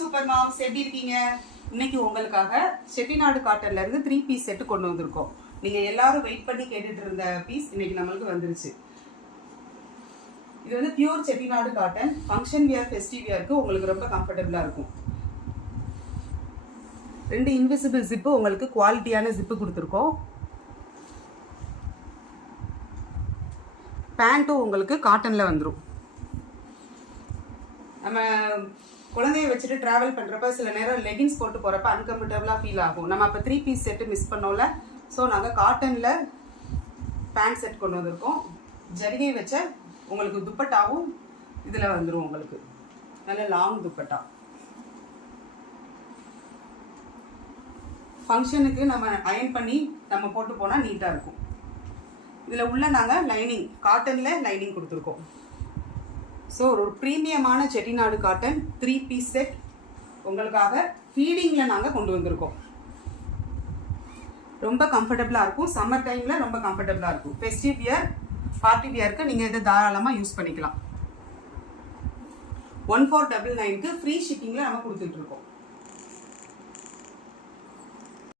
Super moms, எப்படி இருக்கீங்க? இன்னைக்கு உங்களுக்காக செட்டிநாடு காட்டன்ல இருந்து 3 பீஸ் செட் கொண்டு வந்திருக்கோம். நீங்க எல்லாரும் வெயிட் பண்ணி கேட்டுட்டு இருந்த பீஸ் இன்னைக்கு நம்மளுக்கு வந்துருச்சு. இது வந்து pure Chettinad cotton, function wear, festive வியருக்கு உங்களுக்கு ரொம்ப கம்ஃபர்டபுளா இருக்கும். 2 இன்விசிபிள் ஜிப்பு, உங்களுக்கு குவாலிட்டியான ஜிப்பு கொடுத்துருக்கோம். பேண்ட்டும் உங்களுக்கு காட்டன்ல வந்துடும். நம்ம குழந்தைய வச்சுட்டு ட்ராவல் பண்ணுறப்ப சில நேரம் லெகின்ஸ் போட்டு போகிறப்ப அன்கம்ஃபர்டபுளாக ஃபீல் ஆகும். நம்ம அப்போ 3 பீஸ் செட்டு மிஸ் பண்ணோம்ல. ஸோ நாங்கள் காட்டனில் பேண்ட் செட் கொண்டு வந்திருக்கோம். ஜரிகை வச்ச உங்களுக்கு துப்பட்டாவும் இதில் வந்துடும். உங்களுக்கு நல்ல லாங் துப்பட்டா. ஃபங்க்ஷனுக்கு நம்ம அயன் பண்ணி நம்ம போட்டு போனால் நீட்டாக இருக்கும். இதில் உள்ள நாங்கள் லைனிங், காட்டனில் லைனிங் கொடுத்துருக்கோம். ஸோ ஒரு ப்ரீமியமான செட்டிநாடு காட்டன் 3 பீஸ் செட் உங்களுக்காக ஃபீடிங்கில் நாங்கள் கொண்டு வந்திருக்கோம். ரொம்ப கம்ஃபர்டபுளாக இருக்கும். சம்மர் டைமில் ரொம்ப கம்ஃபர்டபுளாக இருக்கும். ஃபெஸ்டிவ் வியர், பார்ட்டி வியருக்கு நீங்கள் இதை தாராளமாக யூஸ் பண்ணிக்கலாம். 1499க்கு ஃப்ரீ ஷிப்பிங்கில் நம்ம கொடுத்துட்ருக்கோம்.